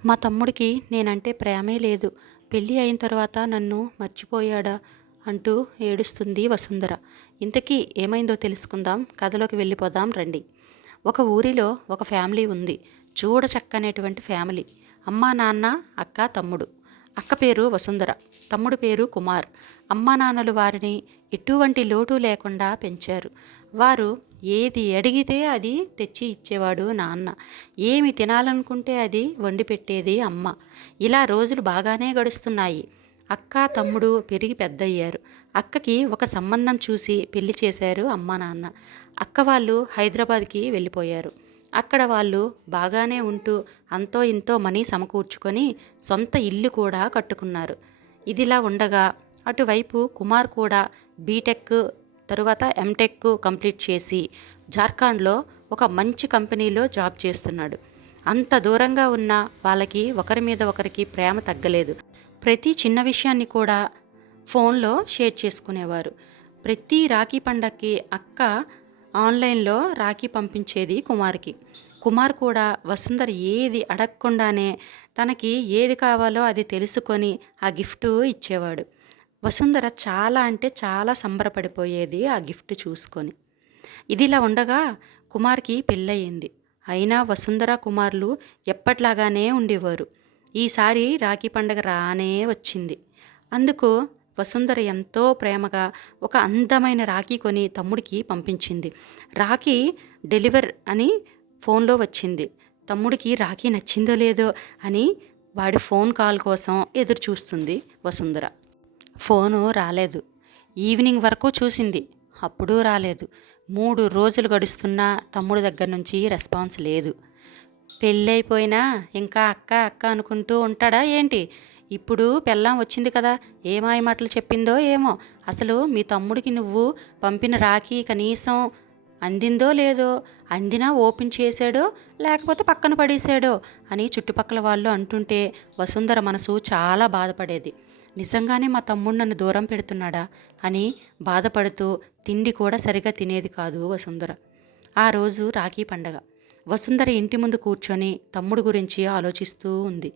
మా తమ్ముడికి నేనంటే ప్రేమే లేదు. పెళ్ళి అయిన తర్వాత నన్ను మర్చిపోయాడా అంటూ ఏడుస్తుంది వసుంధర. ఇంతకీ ఏమైందో తెలుసుకుందాం. కథలోకి వెళ్ళిపోదాం రండి. ఒక ఊరిలో ఒక ఫ్యామిలీ ఉంది. చూడచక్కనేటువంటి ఫ్యామిలీ. అమ్మా నాన్న, అక్క, తమ్ముడు. అక్క పేరు వసుంధర, తమ్ముడు పేరు కుమార్. అమ్మా నాన్నలు వారిని ఎటువంటి లోటు లేకుండా పెంచారు. వారు ఏది అడిగితే అది తెచ్చి ఇచ్చేవాడు నాన్న. ఏమి తినాలనుకుంటే అది వండి పెట్టేది అమ్మ. ఇలా రోజులు బాగానే గడుస్తున్నాయి. అక్క తమ్ముడు పెరిగి పెద్దయ్యారు. అక్కకి ఒక సంబంధం చూసి పెళ్లి చేశారు అమ్మా నాన్న. అక్క వాళ్ళు హైదరాబాద్కి వెళ్ళిపోయారు. అక్కడ వాళ్ళు బాగానే ఉంటూ అంతో ఇంతో మనీ సమకూర్చుకొని సొంత ఇల్లు కూడా కట్టుకున్నారు. ఇదిలా ఉండగా అటువైపు కుమార్ కూడా బీటెక్ తరువాత ఎంటెక్ కంప్లీట్ చేసి జార్ఖండ్లో ఒక మంచి కంపెనీలో జాబ్ చేస్తున్నాడు. అంత దూరంగా ఉన్న వాళ్ళకి ఒకరి మీద ఒకరికి ప్రేమ తగ్గలేదు. ప్రతి చిన్న విషయాన్ని కూడా ఫోన్లో షేర్ చేసుకునేవారు. ప్రతి రాఖీ పండగకి అక్క ఆన్లైన్లో రాఖీ పంపించేది కుమార్కి. కుమార్ కూడా వసుంధర ఏది అడగకుండానే తనకి ఏది కావాలో అది తెలుసుకొని ఆ గిఫ్ట్ ఇచ్చేవాడు. వసుంధర చాలా అంటే చాలా సంబరపడిపోయేది ఆ గిఫ్ట్ చూసుకొని. ఇదిలా ఉండగా కుమార్కి పెళ్ళయింది. అయినా వసుంధర కుమార్లు ఎప్పట్లాగానే ఉండేవారు. ఈసారి రాఖీ పండగ రానే వచ్చింది. అందుకు వసుంధర ఎంతో ప్రేమగా ఒక అందమైన రాఖీ కొని తమ్ముడికి పంపించింది. రాఖీ డెలివర్ అని ఫోన్లో వచ్చింది. తమ్ముడికి రాఖీ నచ్చిందో లేదో అని వాడి ఫోన్ కాల్ కోసం ఎదురు చూస్తుంది వసుంధర. ఫోను రాలేదు. ఈవినింగ్ వరకు చూసింది, అప్పుడూ రాలేదు. 3 రోజులు గడుస్తున్నా తమ్ముడి దగ్గర నుంచి రెస్పాన్స్ లేదు. పెళ్ళైపోయినా ఇంకా అక్క అక్క అనుకుంటూ ఉంటాడా ఏంటి? ఇప్పుడు పెళ్ళాం వచ్చింది కదా, ఏ మాయ మాటలు చెప్పిందో ఏమో. అసలు మీ తమ్ముడికి నువ్వు పంపిన రాఖీ కనీసం అందిందో లేదో, అందినా ఓపెన్ చేశాడో లేకపోతే పక్కన పడేశాడో అని చుట్టుపక్కల వాళ్ళు అంటుంటే వసుంధర మనసు చాలా బాధపడేది. నిజంగానే మా తమ్ముడు నన్ను దూరం పెడుతున్నాడా అని బాధపడుతూ తిండి కూడా సరిగా తినేది కాదు వసుంధర. ఆ రోజు రాఖీ పండగ. వసుంధర ఇంటి ముందు కూర్చొని తమ్ముడు గురించి ఆలోచిస్తూ ఉంది.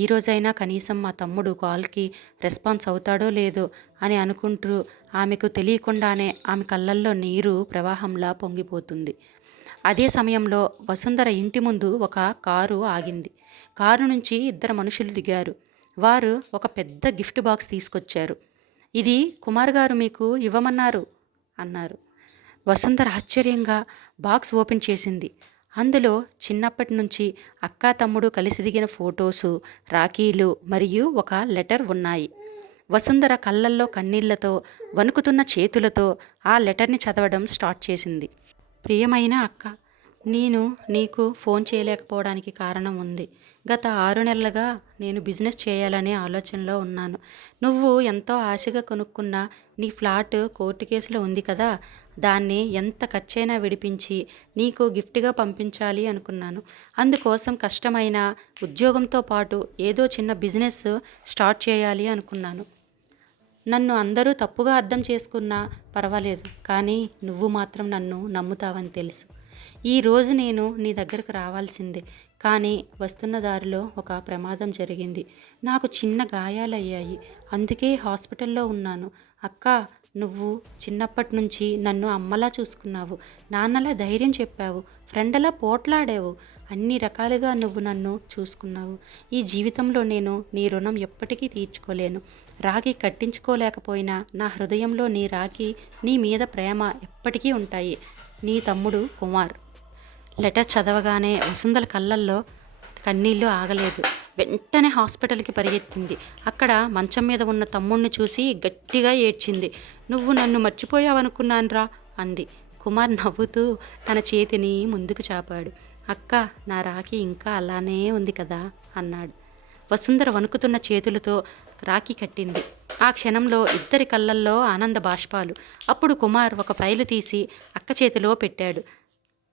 ఈ రోజైనా కనీసం మా తమ్ముడు కాల్కి రెస్పాన్స్ అవుతాడో లేదో అని అనుకుంటూ ఆమెకు తెలియకుండానే ఆమె కళ్ళల్లో నీరు ప్రవాహంలా పొంగిపోతుంది. అదే సమయంలో వసుంధర ఇంటి ముందు ఒక కారు ఆగింది. కారు నుంచి 2 మనుషులు దిగారు. వారు ఒక పెద్ద గిఫ్ట్ బాక్స్ తీసుకొచ్చారు. ఇది కుమార్ గారు మీకు ఇవ్వమన్నారు అన్నారు. వసుంధర ఆశ్చర్యంగా బాక్స్ ఓపెన్ చేసింది. అందులో చిన్నప్పటి నుంచి అక్క తమ్ముడు కలిసి దిగిన ఫొటోసు, రాఖీలు మరియు ఒక లెటర్ ఉన్నాయి. వసుంధర కళ్ళల్లో కన్నీళ్లతో వణుకుతున్న చేతులతో ఆ లెటర్ని చదవడం స్టార్ట్ చేసింది. ప్రియమైన అక్క, నేను నీకు ఫోన్ చేయలేకపోవడానికి కారణం ఉంది. గత 6 నెలలుగా నేను బిజినెస్ చేయాలనే ఆలోచనలో ఉన్నాను. నువ్వు ఎంతో ఆశగా కొనుక్కున్న నీ ఫ్లాట్ కోర్టు కేసులో ఉంది కదా, దాన్ని ఎంత ఖర్చైనా విడిపించి నీకు గిఫ్ట్గా పంపించాలి అనుకున్నాను. అందుకోసం కష్టమైన ఉద్యోగంతో పాటు ఏదో చిన్న బిజినెస్ స్టార్ట్ చేయాలి అనుకున్నాను. నన్ను అందరూ తప్పుగా అర్థం చేసుకున్నా పర్వాలేదు, కానీ నువ్వు మాత్రం నన్ను నమ్ముతావని తెలుసు. ఈరోజు నేను నీ దగ్గరకు రావాల్సిందే, కానీ వస్తున్న దారిలో ఒక ప్రమాదం జరిగింది. నాకు చిన్న గాయాలయ్యాయి, అందుకే హాస్పిటల్లో ఉన్నాను. అక్క, నువ్వు చిన్నప్పటి నుంచి నన్ను అమ్మలా చూసుకున్నావు, నాన్నలా ధైర్యం చెప్పావు, ఫ్రెండ్లా పోట్లాడావు. అన్ని రకాలుగా నువ్వు నన్ను చూసుకున్నావు. ఈ జీవితంలో నేను నీ రుణం ఎప్పటికీ తీర్చుకోలేను. రాఖీ కట్టించుకోలేకపోయినా నా హృదయంలో నీ రాఖీ, నీ మీద ప్రేమ ఎప్పటికీ ఉంటాయి. నీ తమ్ముడు కుమార్. లెటర్ చదవగానే వసుంధర కళ్ళల్లో కన్నీళ్లు ఆగలేదు. వెంటనే హాస్పిటల్కి పరిగెత్తింది. అక్కడ మంచం మీద ఉన్న తమ్ముడిని చూసి గట్టిగా ఏడ్చింది. నువ్వు నన్ను మర్చిపోయావనుకున్నానురా అంది. కుమార్ నవ్వుతూ తన చేతిని ముందుకు చాపాడు. అక్క, నా రాఖీ ఇంకా అలానే ఉంది కదా అన్నాడు. వసుంధర వణుకుతున్న చేతులతో రాఖీ కట్టింది. ఆ క్షణంలో ఇద్దరి కళ్ళల్లో ఆనంద బాష్పాలు. అప్పుడు కుమార్ ఒక ఫైలు తీసి అక్క చేతిలో పెట్టాడు.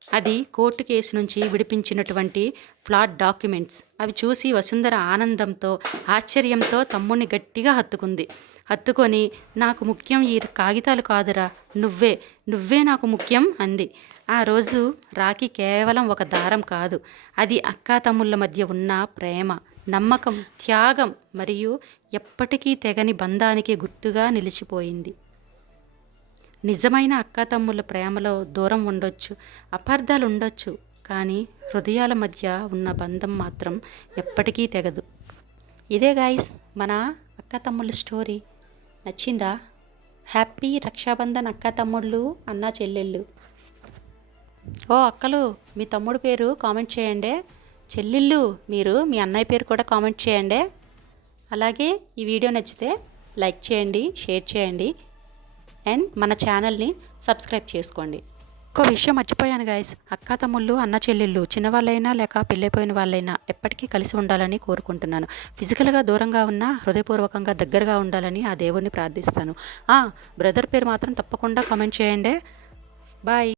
అది కోర్టు కేసు నుంచి విడిపించినటువంటి ఫ్లాట్ డాక్యుమెంట్స్. అవి చూసి వసుంధర ఆనందంతో ఆశ్చర్యంతో తమ్ముడిని గట్టిగా హత్తుకొని నాకు ముఖ్యం ఈ కాగితాలు కాదురా, నువ్వే నాకు ముఖ్యం అంది. ఆ రోజు రాఖీ కేవలం ఒక దారం కాదు, అది అక్కా తమ్ముళ్ళ మధ్య ఉన్న ప్రేమ, నమ్మకం, త్యాగం మరియు ఎప్పటికీ తెగని బంధానికి గుర్తుగా నిలిచిపోయింది. నిజమైన అక్కాతమ్ముళ్ళ ప్రేమలో దూరం ఉండొచ్చు, అపార్థాలు ఉండొచ్చు, కానీ హృదయాల మధ్య ఉన్న బంధం మాత్రం ఎప్పటికీ తెగదు. ఇదే గాయస్ మన అక్కాతమ్ముళ్ళ స్టోరీ. నచ్చిందా? హ్యాపీ రక్షాబంధన్ అక్కాతమ్ముళ్ళు, అన్నా చెల్లెళ్ళు. ఓ అక్కలు, మీ తమ్ముడు పేరు కామెంట్ చేయండి. చెల్లెళ్ళు, మీరు మీ అన్నయ్య పేరు కూడా కామెంట్ చేయండి. అలాగే ఈ వీడియో నచ్చితే లైక్ చేయండి, షేర్ చేయండి అండ్ మన ఛానల్ని సబ్స్క్రైబ్ చేసుకోండి. ఒక విషయం మర్చిపోయాను గాయస్, అక్కా తమ్ముళ్ళు, అన్న చెల్లెళ్ళు, చిన్నవాళ్ళైనా లేక పెళ్ళైపోయిన వాళ్ళైనా ఎప్పటికీ కలిసి ఉండాలని కోరుకుంటున్నాను. ఫిజికల్గా దూరంగా ఉన్నా హృదయపూర్వకంగా దగ్గరగా ఉండాలని ఆ దేవుడిని ప్రార్థిస్తాను. బ్రదర్ పేరు మాత్రం తప్పకుండా కామెంట్ చేయండి. బాయ్.